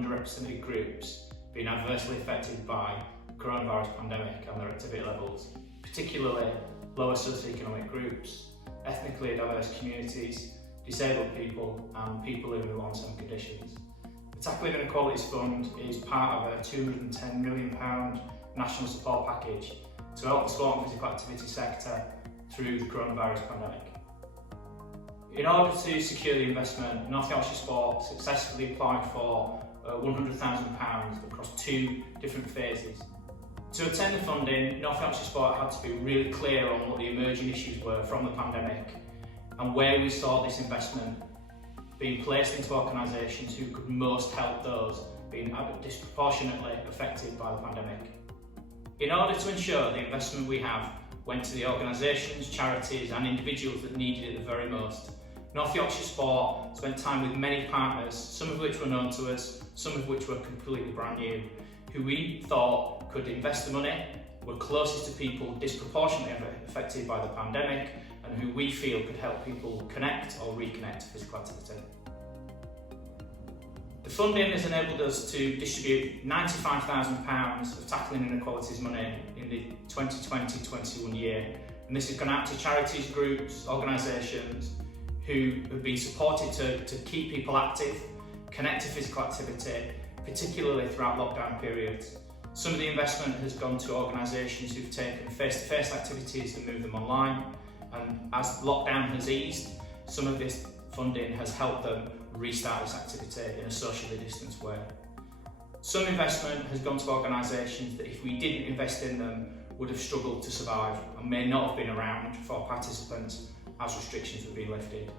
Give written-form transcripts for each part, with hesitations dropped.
underrepresented groups being adversely affected by the coronavirus pandemic and their activity levels, particularly lower socioeconomic groups, ethnically diverse communities, disabled people and people living with long-term conditions. The Tackling Inequalities Fund is part of a £210 million national support package to help the sport and physical activity sector through the coronavirus pandemic. In order to secure the investment, North Yorkshire Sport successfully applied for £100,000 across 2 different phases. To obtain the funding, North Yorkshire Sport had to be really clear on what the emerging issues were from the pandemic and where we saw this investment being placed into organisations who could most help those being disproportionately affected by the pandemic. In order to ensure the investment we have went to the organisations, charities and individuals that needed it the very most, North Yorkshire Sport spent time with many partners, some of which were known to us, some of which were completely brand new, who we thought could invest the money, were closest to people disproportionately affected by the pandemic, and who we feel could help people connect or reconnect to physical activity. The funding has enabled us to distribute £95,000 of Tackling Inequalities money in the 2020-21 year, and this has gone out to charities, groups, organisations who have been supported to keep people active, connect to physical activity, particularly throughout lockdown periods. Some of the investment has gone to organisations who've taken face-to-face activities and moved them online, and as lockdown has eased, some of this funding has helped them restart this activity in a socially distanced way. Some investment has gone to organisations that if we didn't invest in them would have struggled to survive and may not have been around for participants as restrictions were being lifted.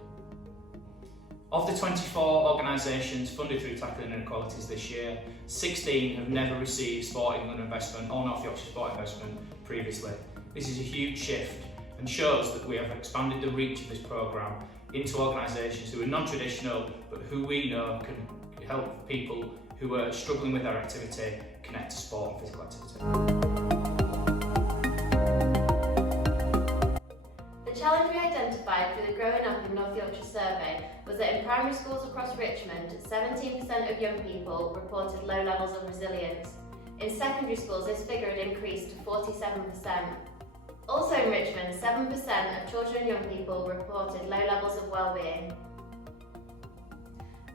Of the 24 organisations funded through Tackling Inequalities this year, 16 have never received Sport England investment or North Yorkshire Sport investment previously. This is a huge shift and shows that we have expanded the reach of this programme into organisations who are non-traditional but who we know can help people who are struggling with their activity connect to sport and physical activity. The challenge we identified through the Growing Up in North Yorkshire survey was that in primary schools across Richmond, 17% of young people reported low levels of resilience. In secondary schools, this figure had increased to 47%. Also in Richmond, 7% of children and young people reported low levels of well-being.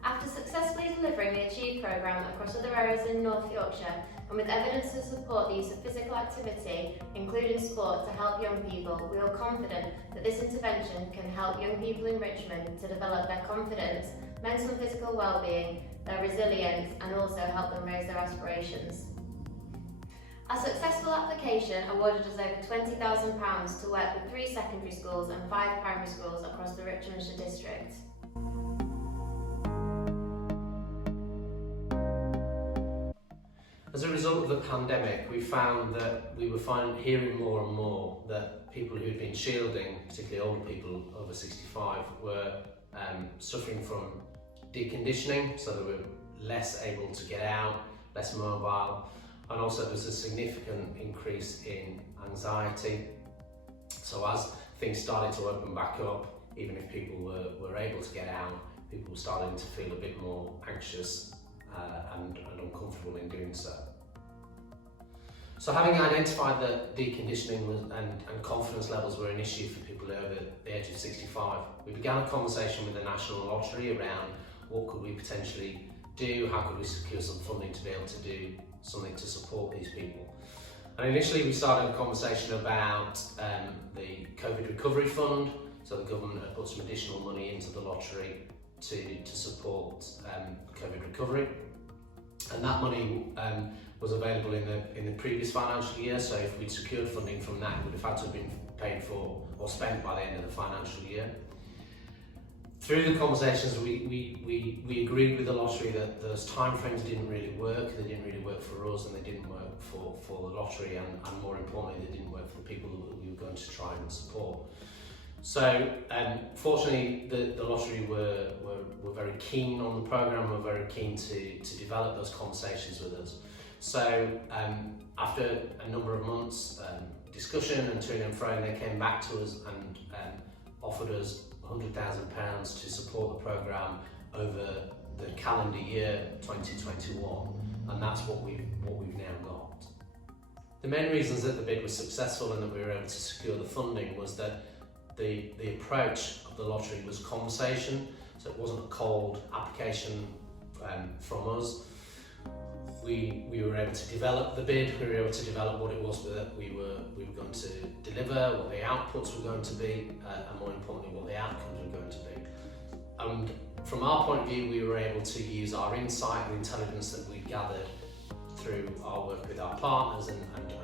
After successfully delivering the Achieve programme across other areas in North Yorkshire, and with evidence to support the use of physical activity, including sport, to help young people, we are confident that this intervention can help young people in Richmond to develop their confidence, mental and physical well-being, their resilience, and also help them raise their aspirations. Our successful application awarded us over £20,000 to work with 3 secondary schools and 5 primary schools across the Richmondshire district. As a result of the pandemic, we found that we were hearing more and more that people who'd been shielding, particularly older people over 65, were suffering from deconditioning, so they were less able to get out, less mobile, and also there's a significant increase in anxiety. So as things started to open back up, even if people were able to get out, people were starting to feel a bit more anxious and uncomfortable in doing so. So having identified that deconditioning and confidence levels were an issue for people over the age of 65, we began a conversation with the National Lottery around what could we potentially do, how could we secure some funding to be able to do something to support these people. And initially we started a conversation about the COVID Recovery Fund, so the government had put some additional money into the lottery to support COVID recovery, and that money was available in the previous financial year, so if we'd secured funding from that, it would have had to have been paid for or spent by the end of the financial year. Through the conversations, we agreed with the lottery that those timeframes didn't really work. They didn't really work for us, and they didn't work for the lottery, and more importantly, they didn't work for the people that we were going to try and support. So fortunately, the lottery were very keen on the programme, were very keen to develop those conversations with us. So after a number of months discussion and to and fro, they came back to us and offered us £100,000 to support the programme over the calendar year 2021, and that's what we've now got. The main reasons that the bid was successful and that we were able to secure the funding was that the approach of the lottery was conversation, so it wasn't a cold application from us. We were able to develop the bid, we were able to develop what it was that we were going to deliver, what the outputs were going to be, and more importantly what the outcomes were going to be. And from our point of view, we were able to use our insight and intelligence that we'd gathered through our work with our partners and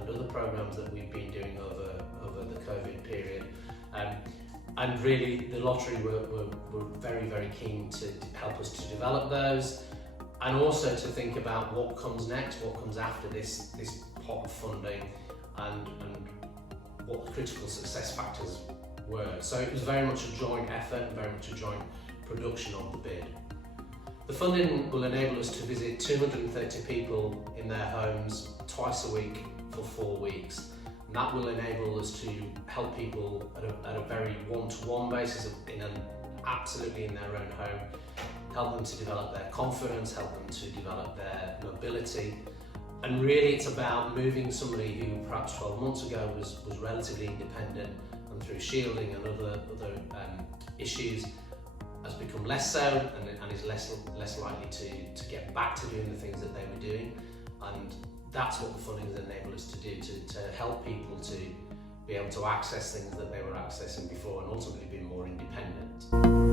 other programs that we've been doing over the COVID period. And really the lottery were very, very keen to help us to develop those, and also to think about what comes next, what comes after this pot of funding, and what the critical success factors were. So it was very much a joint effort and very much a joint production of the bid. The funding will enable us to visit 230 people in their homes twice a week for 4 weeks. And that will enable us to help people at a very one-to-one basis, absolutely in their own home, help them to develop their confidence, help them to develop their mobility. And really it's about moving somebody who perhaps 12 months ago was relatively independent, and through shielding and other issues has become less so, and is less likely to get back to doing the things that they were doing. And that's what the funding has enabled us to do, to help people to be able to access things that they were accessing before and ultimately be more independent.